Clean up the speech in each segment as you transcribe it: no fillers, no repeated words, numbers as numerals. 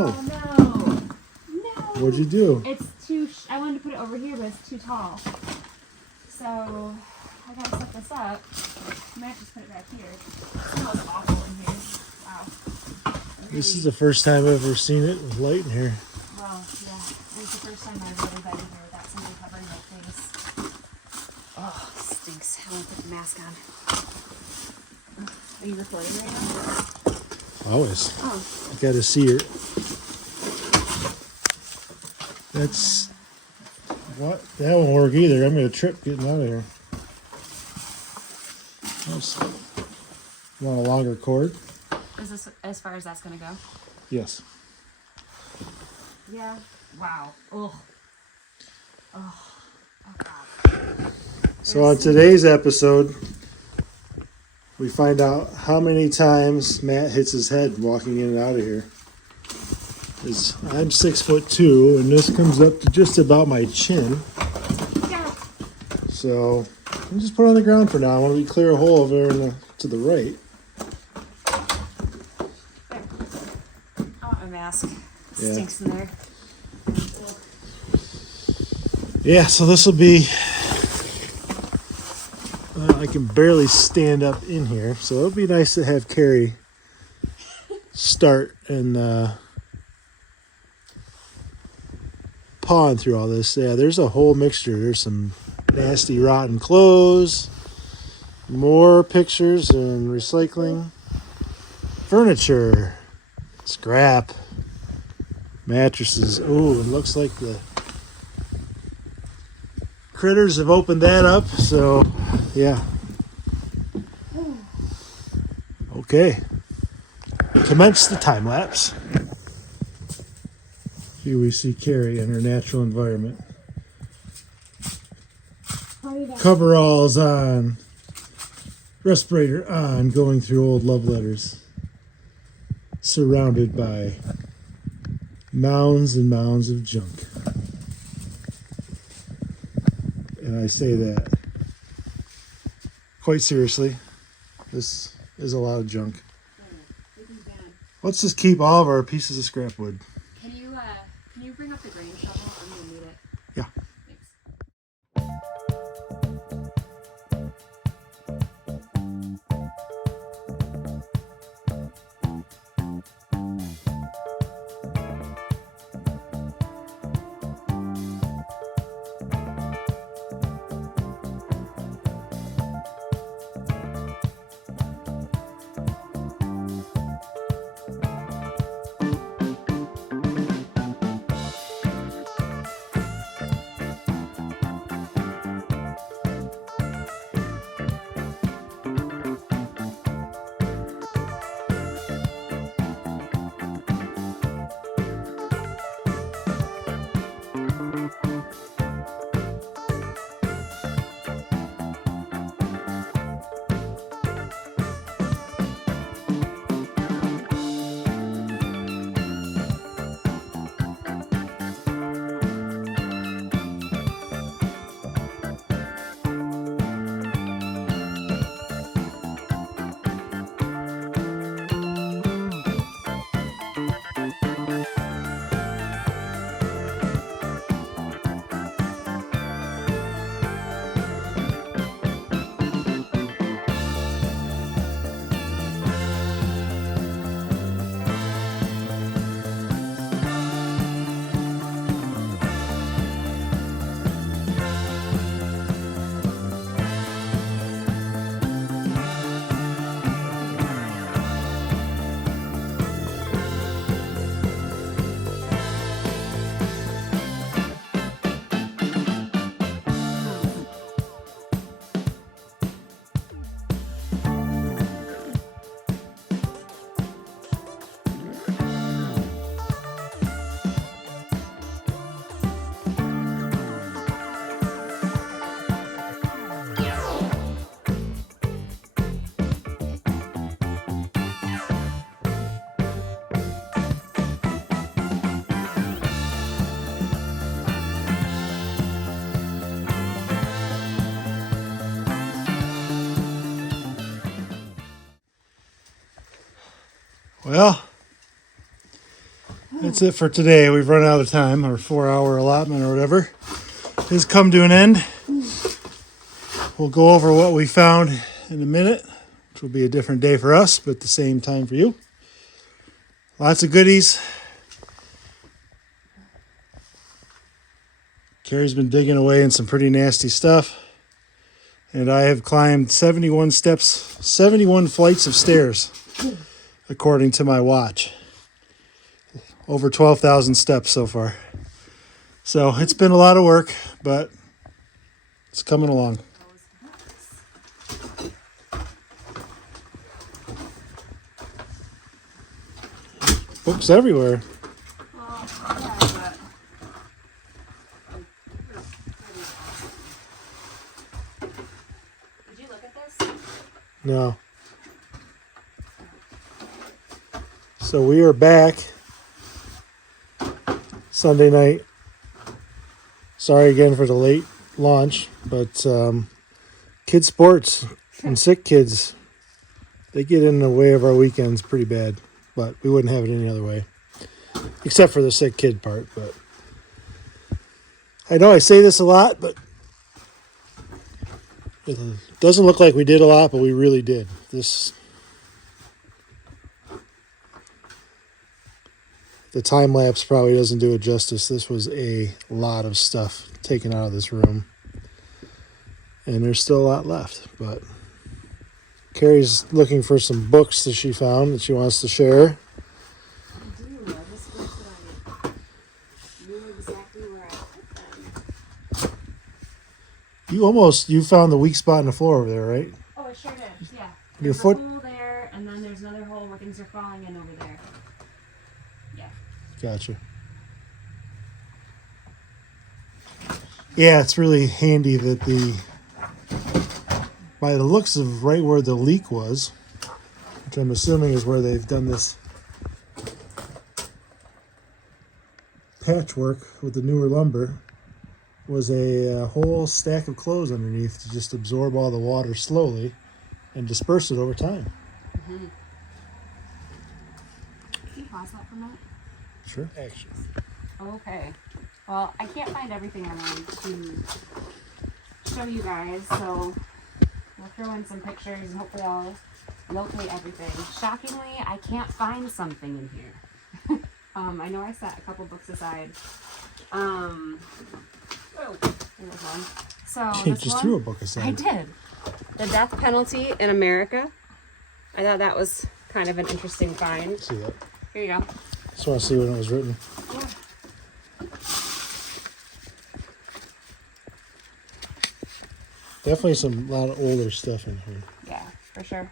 Oh no. No. What'd you do? It's too, I wanted to put it over here, but it's too tall. So, I gotta set this up. I might just put it back here. It smells awful in here. Wow. This is the first time I've ever seen it with light in here. Well, yeah. It was the first time I really been in here without somebody covering my face. Oh, stinks. I won't put the mask on. Are you recording right now? Always. Oh. I gotta see her. That's... What? That won't work either. I'm gonna trip getting out of here. Want a longer cord? Is this as far as that's gonna go? Yes. Yeah. Wow. Ugh. Oh. Oh God. So on today's episode, we find out how many times Matt hits his head walking in and out of here. I'm 6'2", and this comes up to just about my chin. Yeah. So I'm just put it on the ground for now. I want to clear a hole over there to the right. There. I want my mask. It Yeah. stinks in there. Yeah, so this will be... I can barely stand up in here, so it'll be nice to have Carrie start and pawing through all this. Yeah, there's a whole mixture. There's some nasty rotten clothes, more pictures and recycling, furniture, scrap, mattresses. Oh, it looks like the critters have opened that up, so yeah. Okay. Commence the time lapse. Here we see Carrie in her natural environment. Coveralls on, respirator on, going through old love letters. Surrounded by mounds and mounds of junk. And I say that quite seriously. This is a lot of junk. Let's just keep all of our pieces of scrap wood. Can you bring up the grain shovel? I'm gonna need it. Yeah. Thanks. Well, That's it for today. We've run out of time. Our 4-hour allotment or whatever has come to an end. We'll go over what we found in a minute, which will be a different day for us, but the same time for you. Lots of goodies. Carrie's been digging away in some pretty nasty stuff. And I have climbed 71 steps, 71 flights of stairs, according to my watch. Over 12,000 steps so far. So it's been a lot of work, but it's coming along. Books everywhere. Did you look at this? No. So we are back Sunday night. Sorry again for the late launch, but kids sports and sick kids, they get in the way of our weekends pretty bad, but we wouldn't have it any other way, except for the sick kid part. But I know I say this a lot, but it doesn't look like we did a lot, but we really did. The time lapse probably doesn't do it justice. This was a lot of stuff taken out of this room. And there's still a lot left. But Carrie's looking for some books that she found that she wants to share. I do. I just wish that I knew exactly where I put them. You found the weak spot in the floor over there, right? Oh, I sure did. Yeah. Your There's foot? a hole there, and then there's another hole where things are falling in over there. Yeah. Gotcha. Yeah, it's really handy that by the looks of right where the leak was, which I'm assuming is where they've done this patchwork with the newer lumber, was a whole stack of clothes underneath to just absorb all the water slowly and disperse it over time. Mm-hmm. Can you pause that for a minute? Sure. Action. Okay. Well, I can't find everything I want to show you guys, so we'll throw in some pictures and hopefully I'll locate everything. Shockingly, I can't find something in here. I know I set a couple books aside. Oh, there was one. So You this just one, threw a book aside. I did. The Death Penalty in America. I thought that was kind of an interesting find. See that? Here you go. Just want to see when it was written. Yeah. Definitely a lot of older stuff in here. Yeah, for sure.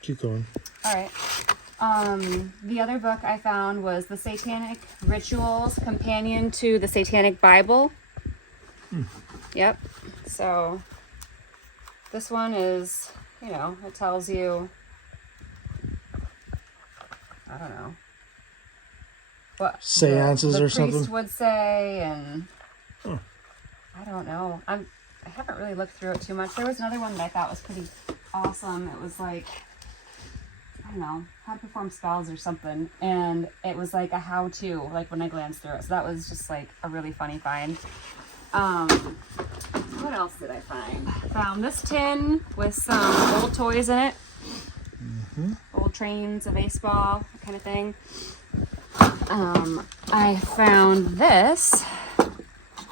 Keep going. All right. The other book I found was The Satanic Rituals Companion to the Satanic Bible. Yep. So this one is, it tells you, I don't know, what Seances the or something? priest would say, and Huh. I don't know. I haven't really looked through it too much. There was another one that I thought was pretty awesome. It was like, I don't know, how to perform spells or something. And it was like a how-to, like when I glanced through it. So that was just like a really funny find. What else did I find? Found this tin with some old toys in it. Mm-hmm. Old trains, a baseball, kind of thing. I found this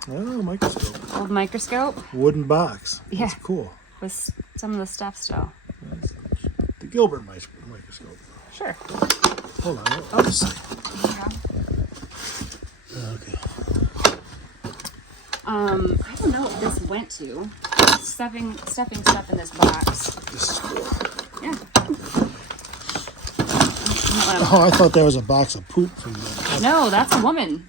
Oh, microscope. old microscope Wooden box. Yeah. That's cool. with some of the stuff still. That's the Gilbert microscope. Sure. Hold on. I'll just see. There you go. Okay. I don't know what this went to. Stuffing stuff in this box. This is cool. Yeah. Oh, I thought that was a box of poop for you. No, that's a woman.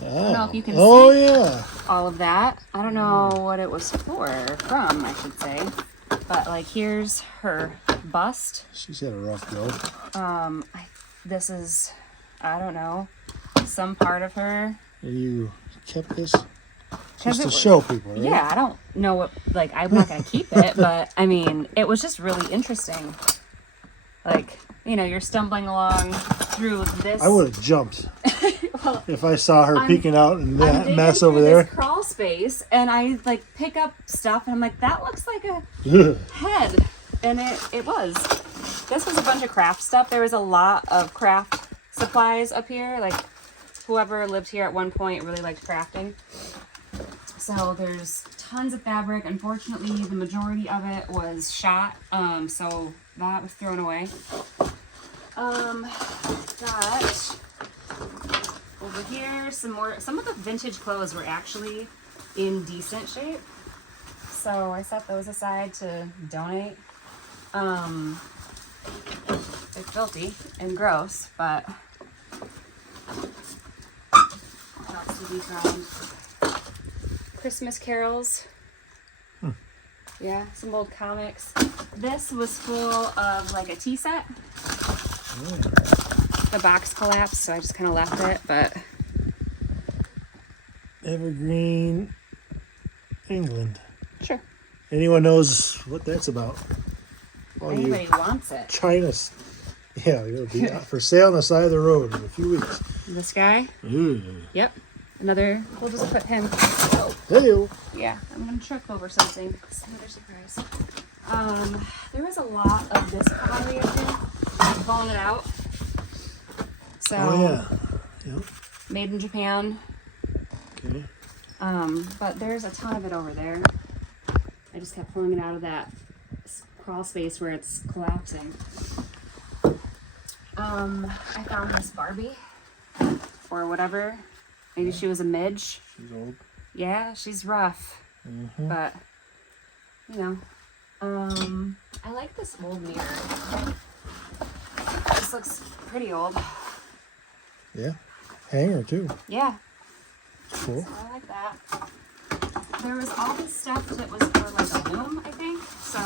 Oh, know if you can oh see. Yeah. All of that. I don't know what it was from, I should say. But like, here's her bust. She's had a rough go. This is, I don't know, some part of her. And you kept this 'Cause just it to was- show people, right? Yeah, I don't know what, like, I'm not going to keep it, but I mean, it was just really interesting. Like, you know, you're stumbling along through this. I would have jumped Well, if I saw her peeking out in I'm that digging mess through over this there. crawl space, and I like pick up stuff, and I'm like, that looks like a head, and it was. This was a bunch of craft stuff. There was a lot of craft supplies up here. Like, whoever lived here at one point really liked crafting. So there's tons of fabric. Unfortunately, the majority of it was shot, so that was thrown away. Got over here some more. Some of the vintage clothes were actually in decent shape, so I set those aside to donate. They're filthy and gross, but what else did we find? Christmas carols. Yeah, some old comics. This was full of like a tea set. The box collapsed, so I just kind of left it, but Evergreen, England. sure. Anyone knows what that's about? All you Anybody wants it. China's. Yeah, it'll be out for sale on the side of the road in a few weeks. This guy. Ooh. Yep. Another. We'll just put him. Oh, Hey-o. yeah. I'm gonna trip over something. It's another surprise. There was a lot of this pottery up here. I'm pulling it out. So. Oh, yeah. Yep. Made in Japan. Okay. But there's a ton of it over there. I just kept pulling it out of that crawl space where it's collapsing. I found this Barbie or whatever. Maybe she was a midge. She's old. Yeah, she's rough, but you know. I like this old mirror. This looks pretty old. Yeah. Hanger, too. Yeah. Cool. So I like that. There was all this stuff that was for like a loom, I think. So,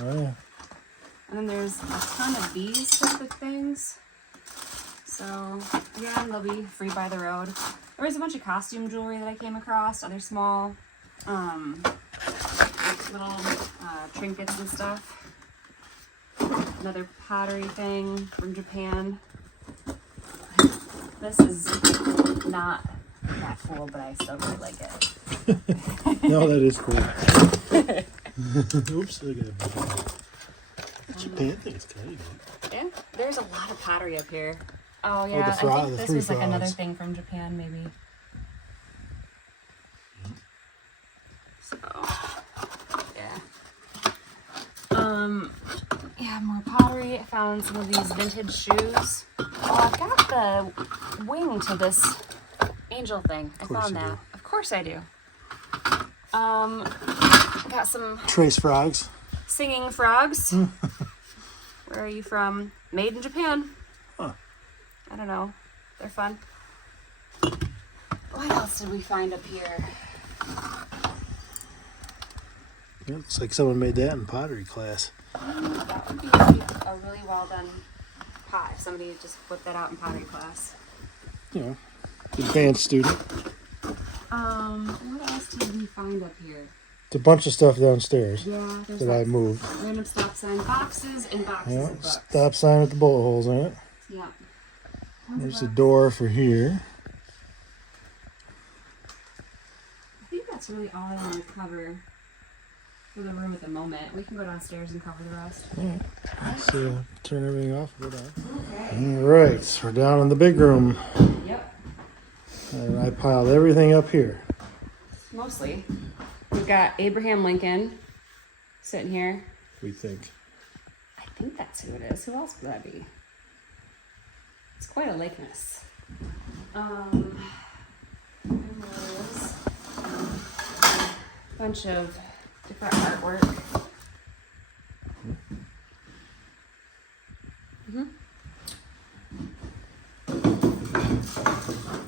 Oh, yeah. and then there's a ton of these type of things. So, again, they'll be free by the road. There was a bunch of costume jewelry that I came across, other small, little trinkets and stuff. Another pottery thing from Japan. This is not that cool, but I still really like it. No, that is cool. Oops, look at it. That Japan thing's kind of Yeah, there's a lot of pottery up here. Oh yeah, the I think this three was like another frogs. thing from Japan, maybe. So, yeah. Yeah, more pottery. I found some of these vintage shoes. Oh, I've got the wing to this angel thing. I course found you that. do. Of course I do. Got some Trace frogs. singing frogs. Where are you from? Made in Japan. Huh. I don't know. They're fun. What else did we find up here? Yeah, looks like someone made that in pottery class. That would be a really well done pot if somebody just whipped that out in pottery class. You know, advanced student. What else did we find up here? It's a bunch of stuff downstairs Yeah, there's that I like moved. random stop sign boxes and boxes Yeah, of books. stop sign with the bullet holes in it. Yeah. There's the door for here. I think that's really all I want to cover for the room at the moment. We can go downstairs and cover the rest. All right. Let's turn everything off. Go down. Okay. All right, we're down in the big room. Yep. And I piled everything up here. Mostly. We've got Abraham Lincoln sitting here. We think. I think that's who it is. Who else could that be? It's quite a likeness. And there's a bunch of different artwork.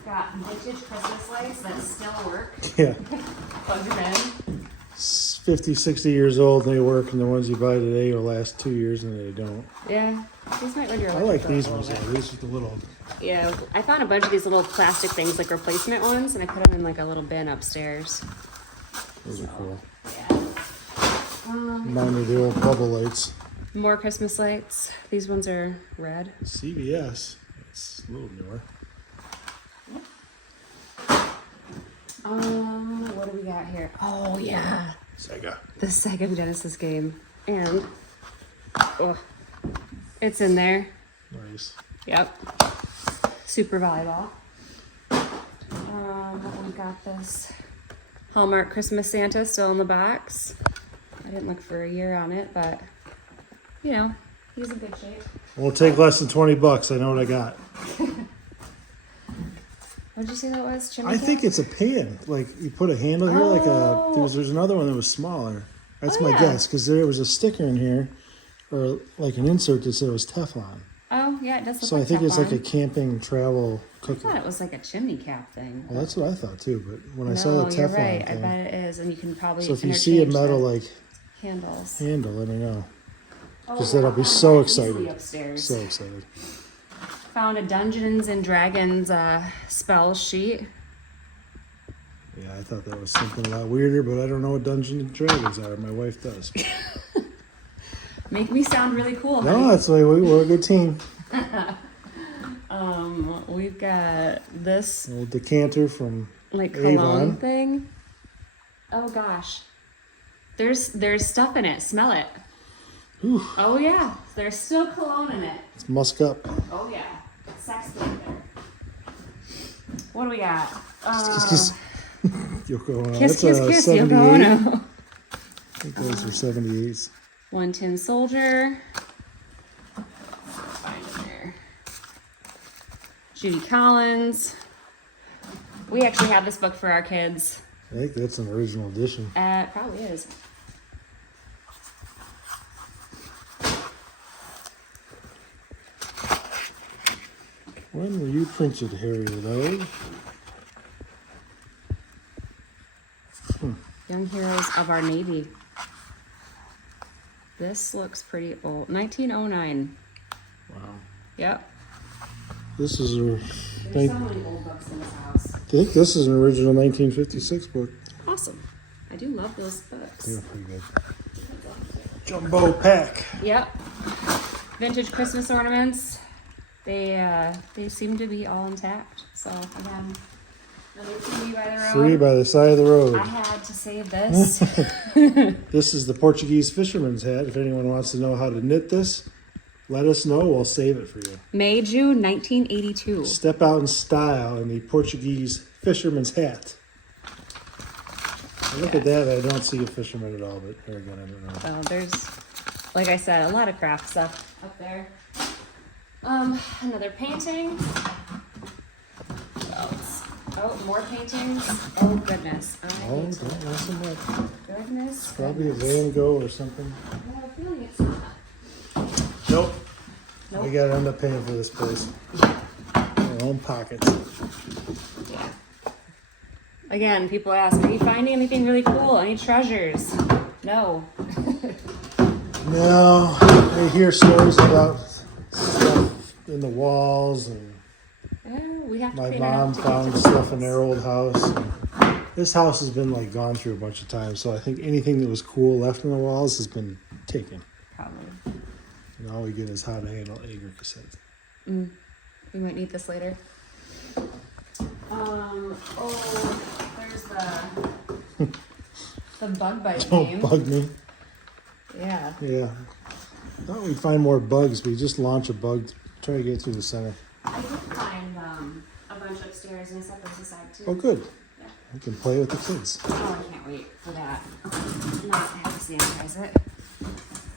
Got vintage Christmas lights that still work. Yeah. Plug them in. 50, 60 years old and they work, and the ones you buy today will last 2 years and they don't. Yeah, these might run your I like these ones though. These are the little. Yeah, I found a bunch of these little plastic things, like replacement ones, and I put them in like a little bin upstairs. Those are cool. Yeah. Remind me of the old bubble lights. More Christmas lights. These ones are red. CVS. It's a little newer. What do we got here? Oh yeah, Sega. the Sega Genesis game, and oh, it's in there. Nice. Yep. Super Volleyball. We got this Hallmark Christmas Santa still in the box. I didn't look for a year on it, but you know, he's in good shape. Won't take less than $20. I know what I got. What did you say that was? Chimney I think cap? it's a pan. Like you put a handle here, like a. There's another one that was smaller. That's my guess because there was a sticker in here, or like an insert that said it was Teflon. Oh yeah, it does look So like I think it's like a Teflon. camping travel I cooker. thought it was like a chimney cap thing. Well, that's what I thought too. But when I saw No, the you're Teflon right. I thing, bet it is, and you can probably so if you see a interchange metal the like handles. handle, let me know. Oh, Because then I'll be yeah, so easily excited. Upstairs. So excited. Found a Dungeons and Dragons spell sheet. Yeah, I thought that was something a lot weirder, but I don't know what Dungeons and Dragons are. My wife does. Make me sound really cool. No, honey. that's why we're a good team. We've got this Old decanter from like cologne Avon. thing. Oh gosh, there's stuff in it. Smell it. Whew, Oh yeah, there's still cologne in it. it's musk up. Oh yeah, sex in there. What do we got? Yoko Ono. Kiss, That's kiss, a kiss, 78. Yoko Ono. I think those are 78s. One Tin Soldier. Find it there. Judy Collins. We actually have this book for our kids. I think that's an original edition. It probably is. When were you printed, Harrier, though? Young Heroes of Our Navy. This looks pretty old. 1909. Wow. Yep. This is a. There's so many old books in this house. I think this is an original 1956 book. Awesome. I do love those books. They're pretty good. Jumbo pack. Yep. Vintage Christmas ornaments. They seem to be all intact. So again, another TV by the road. Free by the side of the road. I had to save this. This is the Portuguese fisherman's hat. If anyone wants to know how to knit this, let us know. We'll save it for you. May, June 1982. Step out in style in the Portuguese fisherman's hat. I look at that, I don't see a fisherman at all, but here again, I don't know. So there's, like I said, a lot of craft stuff up there. Another painting. What else? Oh, more paintings. Oh goodness. I Oh, hate don't mess them up. goodness. Probably a goodness. Van Gogh or something. I have a feeling it's not. Nope. Nope. We gotta end up paying for this place. Our own pockets. Yeah. Again, people ask, are you finding anything really cool? Any treasures? No. No, I hear stories about stuff in the walls, and We have to my clean it up mom to get found to stuff in the their old house. And this house has been like gone through a bunch of times, so I think anything that was cool left in the walls has been taken. Probably. And all we get is how to handle Ager cassettes. We might need this later. There's the bug bite Don't game. bug me. Yeah. Yeah. Thought we'd find more bugs. We just launch a bug, try to get through the center. I did find a bunch upstairs and I set those aside too. Oh, good. Yeah. We can play with the kids. Oh, I can't wait for that. Not have to sanitize it.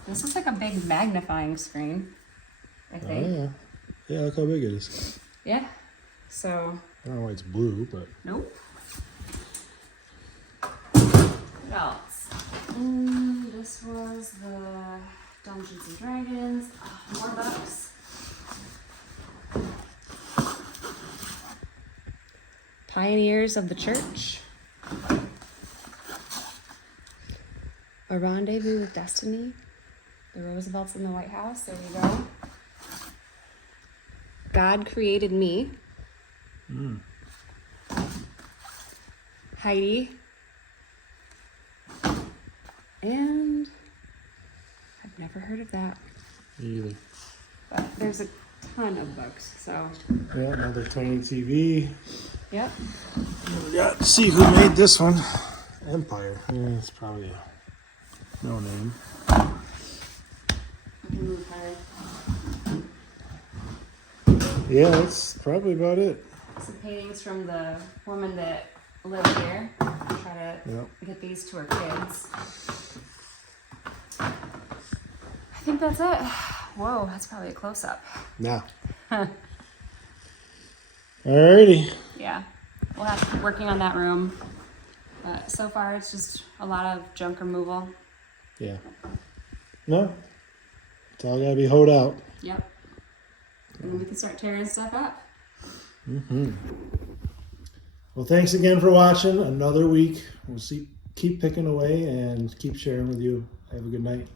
This is like a big magnifying screen, I Oh, think. yeah. Yeah, look how big it is. Yeah. So, I don't know why it's blue, but nope. What else? This was the Dungeons and Dragons. Oh, more books. Pioneers of the Church. A Rendezvous with Destiny. The Roosevelts in the White House. There you go. God Created Me. Heidi. And I've never heard of that. Me either. But there's a ton of books, so. Yeah, another tiny TV. Yep. We got to see who made this one. Empire. Yeah, it's probably no name. I can move her. Yeah, that's probably about it. Some paintings from the woman that lived here. Try to get these to her kids. I think that's it. Whoa, that's probably a close-up. Now. Alrighty. Yeah, we'll have to keep working on that room. But so far, it's just a lot of junk removal. Yeah. No. It's all gotta be hoed out. Yep. And then we can start tearing stuff up. Mm-hmm. Well, thanks again for watching another week. We'll keep picking away and keep sharing with you. Have a good night.